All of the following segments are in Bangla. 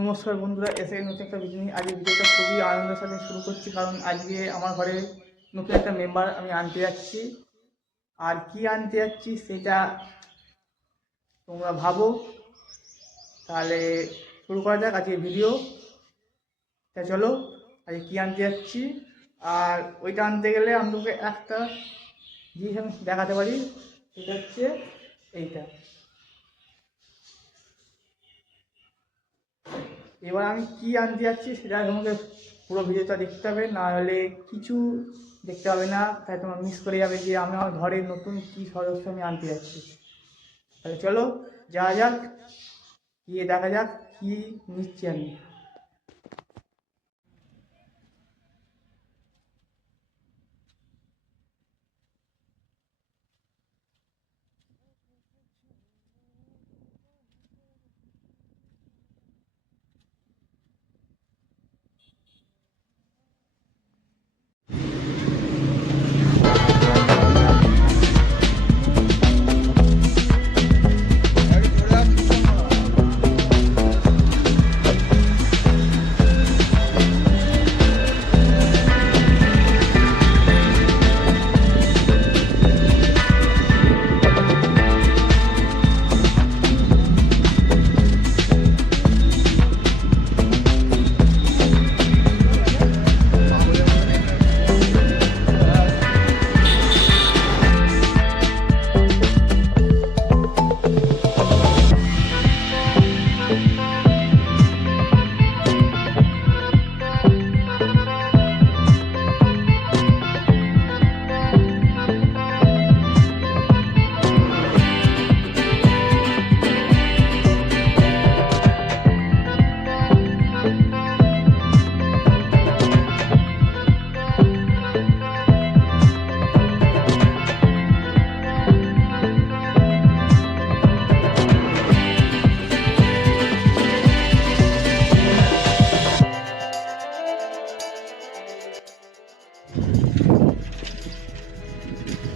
নমস্কার বন্ধুরা, এসে নতুন একটা ভিডিও নিয়ে আজকে ভিডিওটা খুবই আনন্দের সাথে শুরু করছি, কারণ আজকে আমার ঘরে নতুন একটা মেম্বার আমি আনতে যাচ্ছি। আর কি আনতে যাচ্ছি সেটা তোমরা ভাবো। তাহলে শুরু করা যাক আজকে ভিডিও। তা চলো, আজকে কি আনতে যাচ্ছি। আর ওইটা আনতে গেলে আমাকে একটা জিনিস আমি দেখাতে পারি, সেটা হচ্ছে এইটা। এবার আমি কি আনতে যাচ্ছি সেটা তোমাকে পুরো ভিডিওটা দেখতে হবে, না হলে কিছু দেখতে হবে না, তাই তোমার মিস করে যাবে যে আমি আমার ঘরের নতুন কি সদস্য আমি আনতে যাচ্ছি। তাহলে চলো যাওয়া যাক, গিয়ে দেখা যাক কি নিচ্ছি আমি।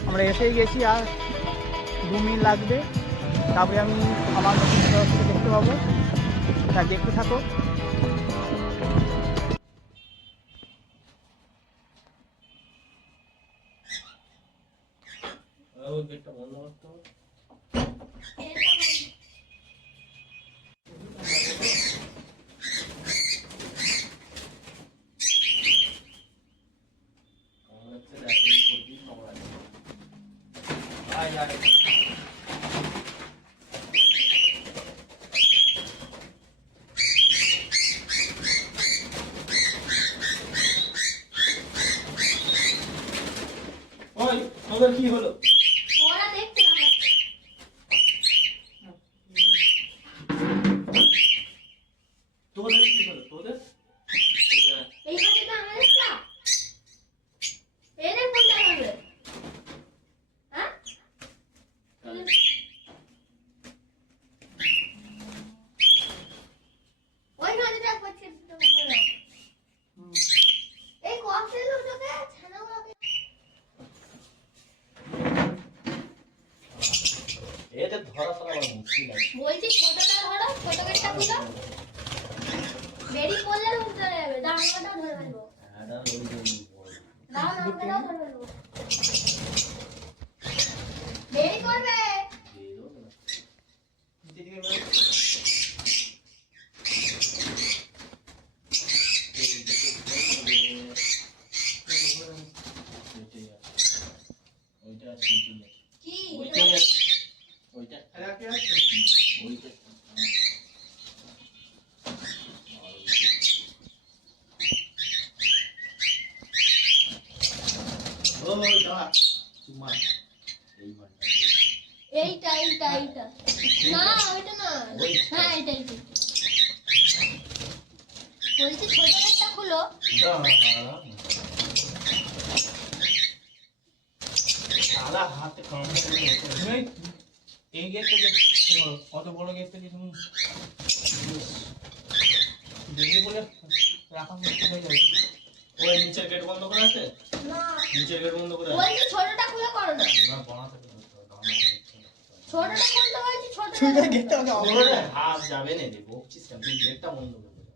আমরা এসেই গেছি, আর 2 মিনিট লাগবে, তারপরে আমি আমার নতুন সদস্যকে দেখতে পাবো। তা দেখতে থাকো। ওই তোদের কি হলো? ওরা দেখতে না পাচ্ছে। তোদের কি হলো? তোদের এই পাশে তো আমাদের টা। এদের কোনটা হবে? হ্যাঁ? ওই হাঁড়িটা করছে তো বলো। এই কক্সেল ওটাকে ছানাগুলোকে এতে ধরা ফেলা আমার মুশকিল আছে। বলছি ছোটটা ধরো, ছোট গেটটা খুলো। দেরি করলে উঠতে যাবে, দাঁড়ানোটা ধরে ফেলবো। হ্যাঁ, না ওই যে দাও আমাকে দাও, ধরে ফেলবো। দেরি করবে। কি? এইটা এইটা এইটা না, ওইটা না। হ্যাঁ এইটা এইটা। বলছি ছোট গেটটা খুলো। হাতে এই গেট থেকে কত বড় গেট থেকে তুমি দেখে বলে রাখা মুশকিল হয়ে যাবে। ওই নিচের গেট বন্ধ করা আছে? না, নিচের গেট বন্ধ করে বলছি ছোটটা খুলে করো না। না বানা থেকে ছোটটা খুলতে বলছি, ছোটটা ছুঁয়ে গেটটা আমাকে অফ করে ওরে হাত যাবে না রে, বকছিস কেন? তুই গেটটা বন্ধ করে দে।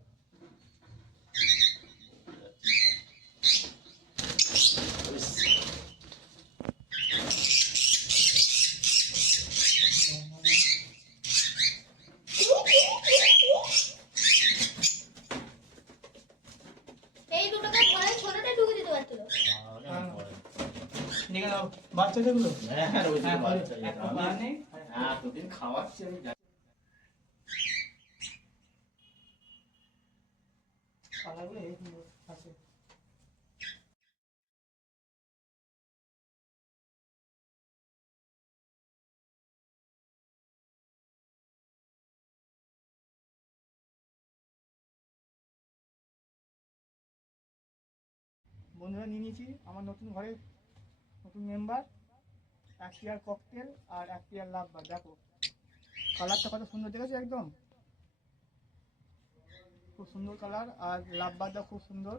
এই দুটোকে ঘরে ছোটটা ঢুকে দিতে পারছিল। তাহলে আমি পরে। নিয়ে গেল বাচ্চা যেগুলো হ্যাঁ, ওই যে হ্যাঁ, বাচ্চা যেটা এখন আমি- বার নেই। হ্যাঁ, তোদের খাওয়াচ্ছি আমি জানি। পালাগুলো এরকম আছে। বন্ধুরা নিয়ে নিয়েছি আমার নতুন ঘরে নতুন মেম্বার, এক পেয়ার ককটেল আর এক পেয়ার লাভবার। দেখো কালারটা কত সুন্দর দেখেছো, একদম খুব সুন্দর কালার। আর লাভবারটা খুব সুন্দর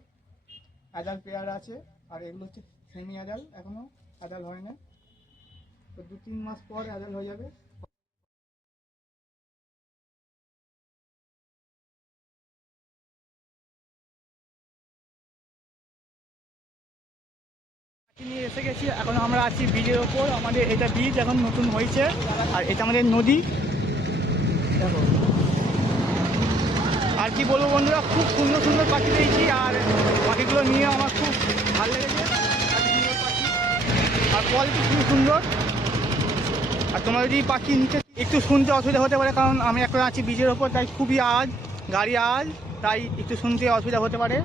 অ্যাডাল পেয়ার আছে। আর এগুলো হচ্ছে সেমি অ্যাডাল, এখনো অ্যাডাল হয় না, তো 2-3 মাস পর অ্যাডাল হয়ে যাবে। নিয়ে এসে গেছি, এখন আমরা আছি ব্রিজের ওপর। আমাদের এটা ব্রিজ এখন নতুন হয়েছে, আর এটা আমাদের নদী। দেখো আর কি বলবো বন্ধুরা, খুব সুন্দর সুন্দর পাখি পেয়েছি, আর পাখিগুলো নিয়ে আমার খুব ভালো লেগেছে। এত সুন্দর পাখি আর কোয়ালিটি খুবই সুন্দর। আর তোমরা যদি পাখি নিতে একটু শুনতে অসুবিধা হতে পারে, কারণ আমি এখন আছি ব্রিজের ওপর, তাই খুবই আওয়াজ, গাড়ি আওয়াজ, তাই একটু শুনতে অসুবিধা হতে পারে।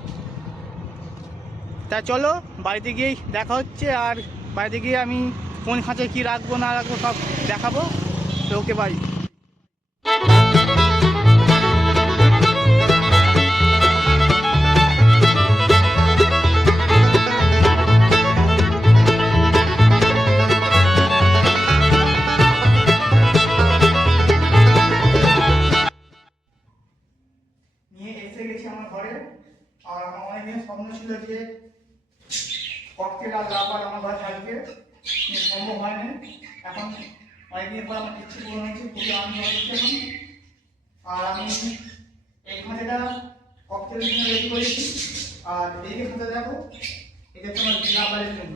তা চলো বাড়িতে গিয়েই দেখা হচ্ছে, আর বাড়িতে গিয়ে আমি কোন খাঁচায় কী রাখবো না রাখবো সব দেখাবো। তো ওকে বাই। নিয়ে এসে গেছি আমার ঘরে, আর আমার অনেকদিন স্বপ্ন ছিল যে ককটেল আর লাভবার আমার ঘরে থাকবে, কিন্তু সম্ভব হয় না। এখন অনেকদিন পর আমার ইচ্ছে পূরণ হয়েছে, খুবই আনন্দ হচ্ছে এখন। আর আমি এই খাঁচাটা ককটেলের জন্য রেডি করেছি, আর এই যে খাঁচা দেখো, এটা হচ্ছে আমার লাভবারের জন্য।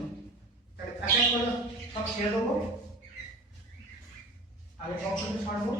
তাহলে এক এক করে সব ছেড়ে দেবো, আগে ককটেল ছাড়বো।